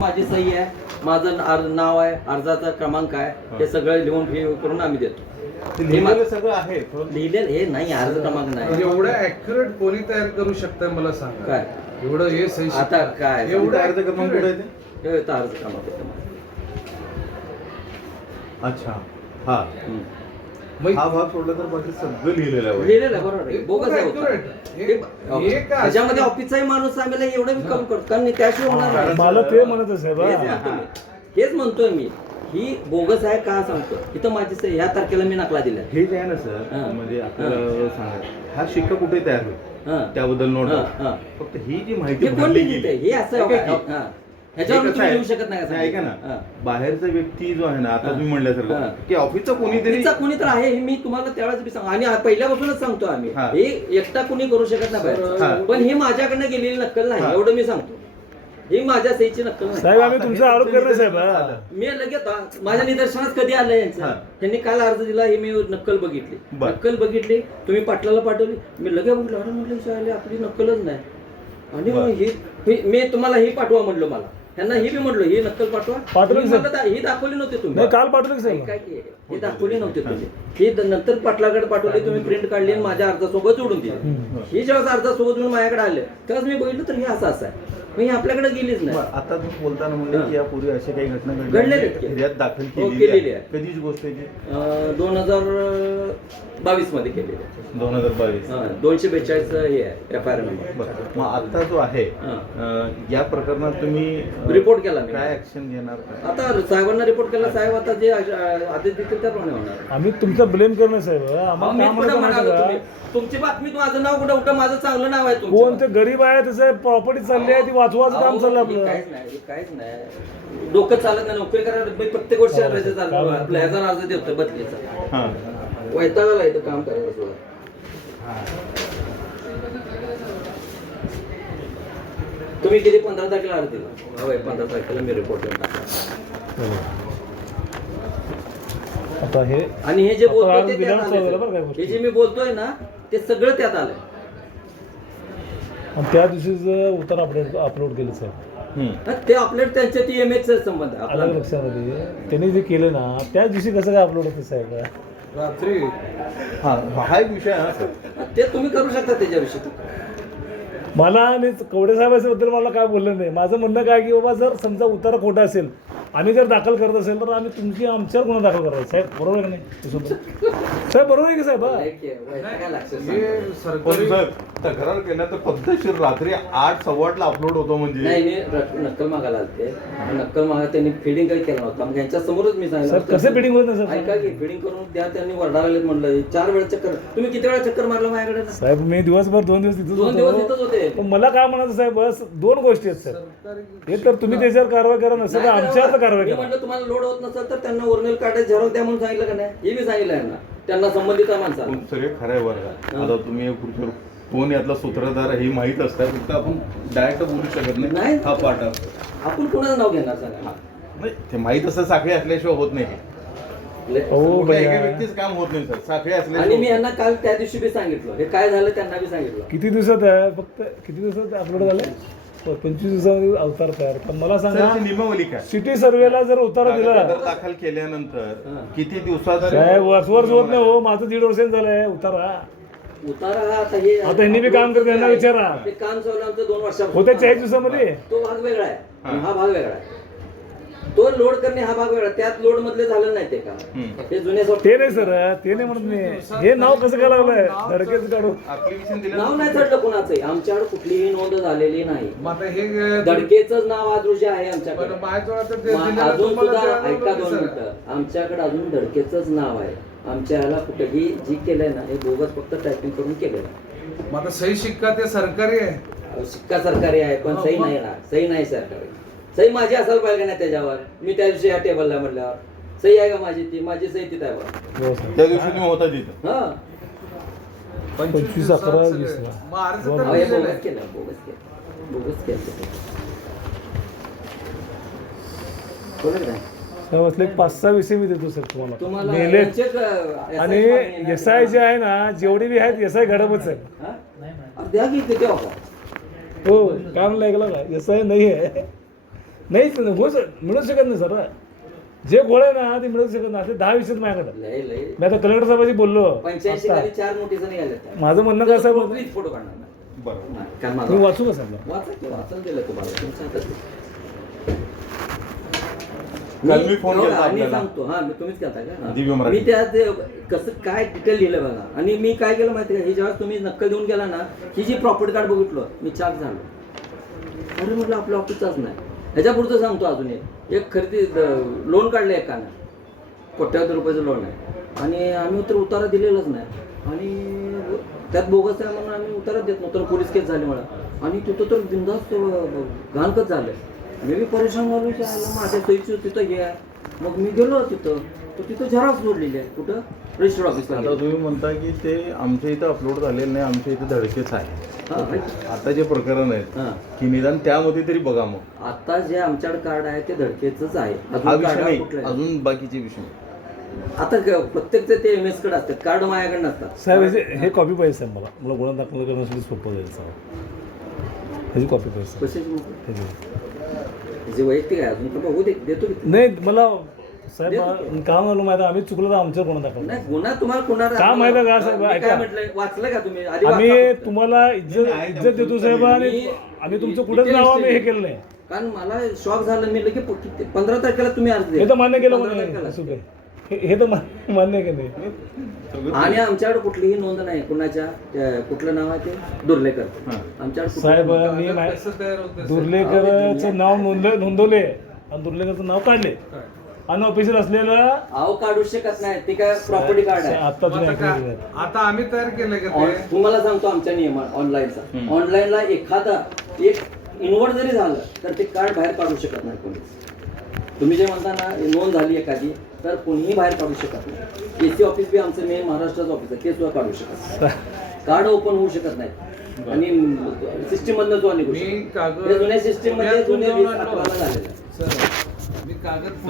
माझी सही आहे. माझं नाव आहे अर्जाचा क्रमांक आहे. हे. सगळं लिहून फी करून आम्ही देतो. लिहिलेलं सगळं आहे लिहिलेलं हे नाही अर्ज क्रमांक नाही. एवढं ऍक्युरेट कोणी तयार करू शकतं मला सांगा. काय? एवढं हे सही आता काय? एवढं अर्ज क्रमांक कुठे आहे ते? हे होतं अर्ज क्रमांक. अच्छा. हा. हम्म. हा भाग सोडला तर बाकी सगळं लिहिलेलं आहे लिहिलेलं आहे बरोबर आहे हे बोगस आहे accurate. हे- हे काय त्याच्यामध्ये? ऑफिसचाही माणूस आम्हाला एवढं बी कमी करतो कारण त्याशिवाय होणार नाही. मला ते म्हणत साहेब हेच. म्हणतो मी. हेच म्हणतोय मी ही बोगस आहे का सांगतो इथं माझी सही ह्या तारखेला मी नकला दिल्या हे जे आहे ना सर हा. म्हणजे आपल्याला सांगा हा शिक्का कुठे तयार होईल. त्याबद्दल नोट. फक्त ही जी माहिती हे कोण भरली लिहिते गेली हे असं आहे. हे ह्याच्यावर कसं तुम्ही आहे? लिहू शकत नाही का नाही, ऐका हा. ना बाहेरचा व्यक्ती जो आहे ना आता हा. तुम्ही हा. म्हणल्यासारखं की ऑफिसचा कोणीतरी तिचा कोणी तर आहे हे मी तुम्हाला त्यावेळेस बी सांग आणि आ- पहिल्यापासूनच सांगतो आम्ही हा. हे एकटा कोणी करू शकत नाही हा. बाहेर पण हे माझ्याकडनं गेलेली नक्कल नाही. एवढं मी सांगतो ही माझ्या सहीची नक्कल नाही साहेब आम्ही आता तुमचा आरोप करणार साहेब निदर्शनास हा. आलं. मी लगेच आ- माझ्या निदर्शनास कधी आलं यांचं. त्यांनी काल अर्ज दिला हे मी नक्कल बघितली बर. नक्कल बघितली तुम्ही पाटलाला पाठवली मी लगेच म्हटलं अरे म्हटलं आपली नक्कलच नाही आणि. मग ही ही- मी तुम्हाला ही पाठवा म्हटलं मला त्यांना ही बी म्हटलं ही नक्कल पाठवा. पाठवली तुम्ही दा- ही दाखवली नव्हती तुम्ही. नाही काल पाठवलं की साहेब काय की हे दाखवली नव्हती तुम्ही. ही द- नंतर पाटलाकडे पाठवली तुम्ही प्रिंट काढली आणि माझ्या अर्जासोबत जोडून दिली. ही जेव्हा अर्जासोबत जोडून माझ्याकडे आले तेव्हाच मी बघितलं तर हे असं असं आहे. मग ही आपल्याकडे गेलीच नाही. बरं, आता तुम्ही बोलताना म्हणले की यापूर्वी अशा काही घटना की? फिर्याद दाखल हो, केलेली केलेली आहे. आहे. कधीची गोष्ट आहे ती? दोन हजार बावीसमध्ये केलेली आहे. दोन हजार बावीस. हा, दोनशे बेचाळीस हे आहे एफ आय आर नंबर बरं. मग आता जो आहे हा. अं, या प्रकरणात तुम्ही अं, रिपोर्ट केला मी. काय ऍक्शन घेणार? काय आता साहेबांना रिपोर्ट केला साहेब आता जे आदेश देतील त्याप्रमाणे होणार आम्ही तुमचा ब्लेम करणार साहेब. अहो, आम्हाला मी काय कुठं म्हणायचं म्हणालो माहिती तुम्ही? का? तुमची बातमी माझं नाव कुठं कुठं माझं चांगलं नाव आहे कोण ते गरीब आहे त्याचं प्रॉपर्टी चालली आहे ती वाचवायचं काम चाललं अहो, हे आपलं. काहीच नाही हे काहीच नाही. डोकं चालत नाही नोकरी करायला. मी प्रत्येक वर्षी करायचं चालू आपलं ह्याचा अर्ज देतो बदलीचा. हां. वैतागाला इथं काम करायला सुद्धा तुम्ही किती पंधरा तारखेला अर्ज दिला होय पंधरा तारखेला मी रिपोर्ट देऊन टाकला आता हे आणि हे जे बोलतोय ते त्यात आलंय, सर. हे जे मी बोलतोय ना ते सगळं त्यात आलंय. आणि त्या दिवशीच उत्तर अपडेट अपलोड केलं साहेब. हा, ते आपल्या त्यांच्या टी एम एच संबंध आहे आलं लक्षामध्ये. त्यांनी जे केलं ना त्याच दिवशी कसं काय अपलोड होतं साहेब रात्री हा हा. एक विषय आहे हा सर. ते तुम्ही करू शकता त्याच्याविषयी. मला आणि कवडे साहेबांबद्दल मला काय बोललं नाही. माझं म्हणणं काय की बाबा जर समजा उतारा खोटा असेल आम्ही जर दाखल करत असेल तर आम्ही तुमची आमच्यावर गुन्हा दाखल करायचा साहेब बरोबर आहे का नाही? साहेब बरोबर आहे की साहेब? हा? हे सरकारी तक्रार केल्यानंतर पद्धतशीर रात्री आठ सव्वा आठला अपलोड होतो म्हणजे. नाही मी नक्कल मागायला आलते. नक्कल मागा त्यांनी फिडिंग काही केलं नव्हतं. मग यांच्या समोरच मी सांगितलं साहेब कसं फिडिंग होत नाही साहेब? ऐका की फिडिंग करून द्या त्यांनी वरडायला लागलेत म्हणलं. चार वेळा चक्कर तुम्ही किती वेळा चक्कर मारलं माझ्याकडे? साहेब मी दिवसभर दोन दिवस तिथंच दोन दिवस होतो इथंच होते. पण मला काय म्हणायचं साहेब? बस दोन गोष्टी आहेत सर एक तर तुम्ही त्याच्यावर कारवाई करा नसेल तर तर आमच्यावर तर कारवाई मी करा. म्हटलं तुम्हाला लोड होत नसेल तर त्यांना ओरिजिनल काढायचं झेरॉक्स द्या म्हणून सांगितलं का नाही? हे मी सांगितलं यांना. त्यांना संबंधित माणसाला. पण सर हे खरं आहे बरं का आता तुम्ही कोण यातला सूत्रधार हे माहीत असतं फक्त आपण डायरेक्ट बोलू शकत नाही. नाही. हा पाठ आहे. आपण कुणाचं नाव घेणार सांगा? नाही ते माहीत असतं साखळी असल्याशिवाय होत नाही. ले- हो कुठल्या एका भैया व्यक्तीच काम होत नाही सर. साखळी आणि मी असल्याशिवाय यांना काल त्या दिवशी बी सांगितलं. हे काय झालं त्यांना बी सांगितलं. किती दिवसात आहे? फक्त किती दिवसात अपलोड झाले? पंचवीस दिवसामध्ये अवतार तयार. पण मला सर सांगा याची नियमावली काय सिटी सर्वेला जर उतारा दिला कागदपत्र दाखल केल्यानंतर हा. किती दिवसात साहेब वर्षभर होत नाही हो माझं दीड वर्षांनी झालंय उतारा. उतारा हा आता हे आता ह्यांनी बी काम करत यांना विचारा. ते काम चालू आमचं दोन वर्षापासून. होते चाळीस दिवसामध्ये. तो भाग वेगळा आहे. हा भाग वेगळा आहे. तो लोड करणे हा भाग वेगळा. त्यात लोड मधले झालं नाही ते काम हम्म. हे जुने ते नाही सर. ते नाही म्हणत मी. हे नाव कसं काय लागलंय धडकेच काढू नाव नाही चढलं कुणाचंही. आमच्याकडे कुठलीही नोंद झालेली नाही. हे दडकेच नाव आज रोजी आहे आमच्याकडे. ते अजून तुम्हाला सुद्धा ऐका दोन. मिनिटं. आमच्याकडे अजून धडकेच नाव आहे. आमच्या ह्याला कुठेही जी केलंय ना हे बोगस फक्त टायपिंग करून केलेलं सही शिक्का ते सरकारी आहे. शिक्का सरकारी आहे पण सही नाही येणार. सही नाही सरकारी. सही माझी असायला पाहिजे का नाही त्याच्यावर. मी त्या दिवशी या टेबलला म्हटल्यावर सही आहे का माझी ती? माझी सही तिथे आहे बघा. हो. त्या दिवशी तुम्ही होता तिथं. हा. पंचवीस अकरा अहो, हे बोगस. केलं बोगस केलं. बोगस केलं. ना. साहेब असले पाच सहा विषय मी देतो सर तुम्हाला. तुम्हाला मेले. यांचे, अ, SI आणि मागणी एस आय जे आहे ना जेवढे बी आहेत एस आय घडपच आहे. हा? अहो, द्या की हो काय म्हणलं ऐकलं का? एस आय नाही आहे. नाहीच शक- मिळू शकत नाही सर जे गोळ ना ते मिळू शकत नाही. असे दहा विषय माझ्याकडे. लय लय. मी आता कलेक्टर साहेबांशी बोललो. पंच्याऐंशी आता. खाली चार नोटीस निघाल्या माझं म्हणणं काय साहेब प्लीज फोटो काढणार नाही. बरं नाही, कारण मी माझा वाचू का साहेब वाचा की वाचायला दिलं तुम्हाला. तुमच्या हातात आहे. काल मी फोन हो, केलता आणि आपल्याला. सांगतो. हा मी तुम्हीच केलता का? दिव्य हा. मराठी. मी त्यात ते कसं काय डिटेल लिहिलं बघा. आणि मी काय केलं माहिती का? ही जेव्हा तुम्ही नक्कल देऊन गेला ना ही जी प्रॉपर्टी कार्ड बघितलं मी चाक झालो. अरे म्हटलं आपल्या ऑफिसचाच नाही. ह्याच्यापुरतं सांगतो अजून एक. एक खरेदी लोन काढलं एकानं. कोट्यावधी रुपयाचं लोन आहे. आणि आम्ही तर उतारा दिलेलाच नाही. आणि त्यात बोगस आहे म्हणून आम्ही उतारा देत नव्हतो. पोलीस केस झाली मला. आणि तिथं तर बिंदास्त घाणकच झालं. मी बी परेशान झालो. की आलं माझ्या सोयीची तिथं घ्या. मग मी गेलो तिथं. तर तिथं झेरॉक्स जोडलेली आहे कुठं? रजिस्टर ऑफिसला आता तुम्ही म्हणता की ते आमच्या इथं अपलोड झालेलं नाही आमच्या इथं धडकेच आहे. हां आता जे प्रकरण आहेत हां. की निदान त्यामध्ये तरी बघा मग. आता जे आमच्याकडे कार्ड आहे ते धडकेच आहे. हा अजून विषय कार्ड नाही कुठलं आहे? अजून बाकीचे विषय आता ग- प्रत्येकचे ते एम एसकडे असतात कार्ड माझ्याकडे नसतात. साहेब हे कॉपी पाहिजे साहेब मला. मला गुन्हा दाखल करण्यासाठी सोपं जाईल साहेब. ह्याची कॉपी पाहिजे साहेब. कशाची? मग? ह्याची. जे वैयक्तिक आहे अजून तर बघू दे देतो नाही मला साहेब मला काम झालं माहिती आम्ही चुकलो तर आमच्यावर गुन्हा दाखल. नाही गुन्हा तुम्हाला कोणाला का माहिती आहे का साहेब? मी ऐका. काय म्हटलंय वाचलं का तुम्ही आधी आम्ही वाचा. तुम्हाला इज्जत इज्जत देतो साहेब आणि मी- आम्ही तुमचं कुठंच नाव आम्ही हे. केलं नाही कारण मला शॉक झालं मी लगे पंधरा तारखेला तुम्ही अर्ज हे दिला. तर मान्य केलं पंधरा म्हणे तारखेला. असू दे. हे हे तर मा- मान्य केलं आणि आमच्याकडे कुठलीही नोंद नाही कुणाच्या त्या- कुठलं नाव आहे ते दुर्लेकर हां. आमच्याकडे कुठलं- साहेब मी कागद मा- कसं तयार होतं दुर्लेकरचं नाव नोंदले नोंदवले आणि दुर्लेकरचं नाव काढले आणि ऑफिसर असलेलं अहो काढू शकत नाही. ते काय प्रॉपर्टी कार्ड आहे. आता आम्ही तयार केलंय का ऑन- ते तुम्हाला सांगतो आमच्या नियम ऑनलाईनचा. ऑनलाईनला एखादा एक इन्व्हर्ट जरी झालं तर ते कार्ड बाहेर काढू शकत नाही कोणी. तुम्ही जे म्हणता ना नोंद झाली एखादी तर कोणीही बाहेर काढू शकत नाही. एसी ऑफिस बी आमचं मेन महाराष्ट्राचं ऑफिस आहे. ते सुद्धा काढू शकत नाही. कार्ड ओपन होऊ शकत नाही. आणि सिस्टीम मधनं जो निघू मी शकतो. कागद हे जुन्या सिस्टीममध्ये पुण्यातून जुन्या जाऊन वीस आणलो. अठराला झालेलं आहे. सर मी कागद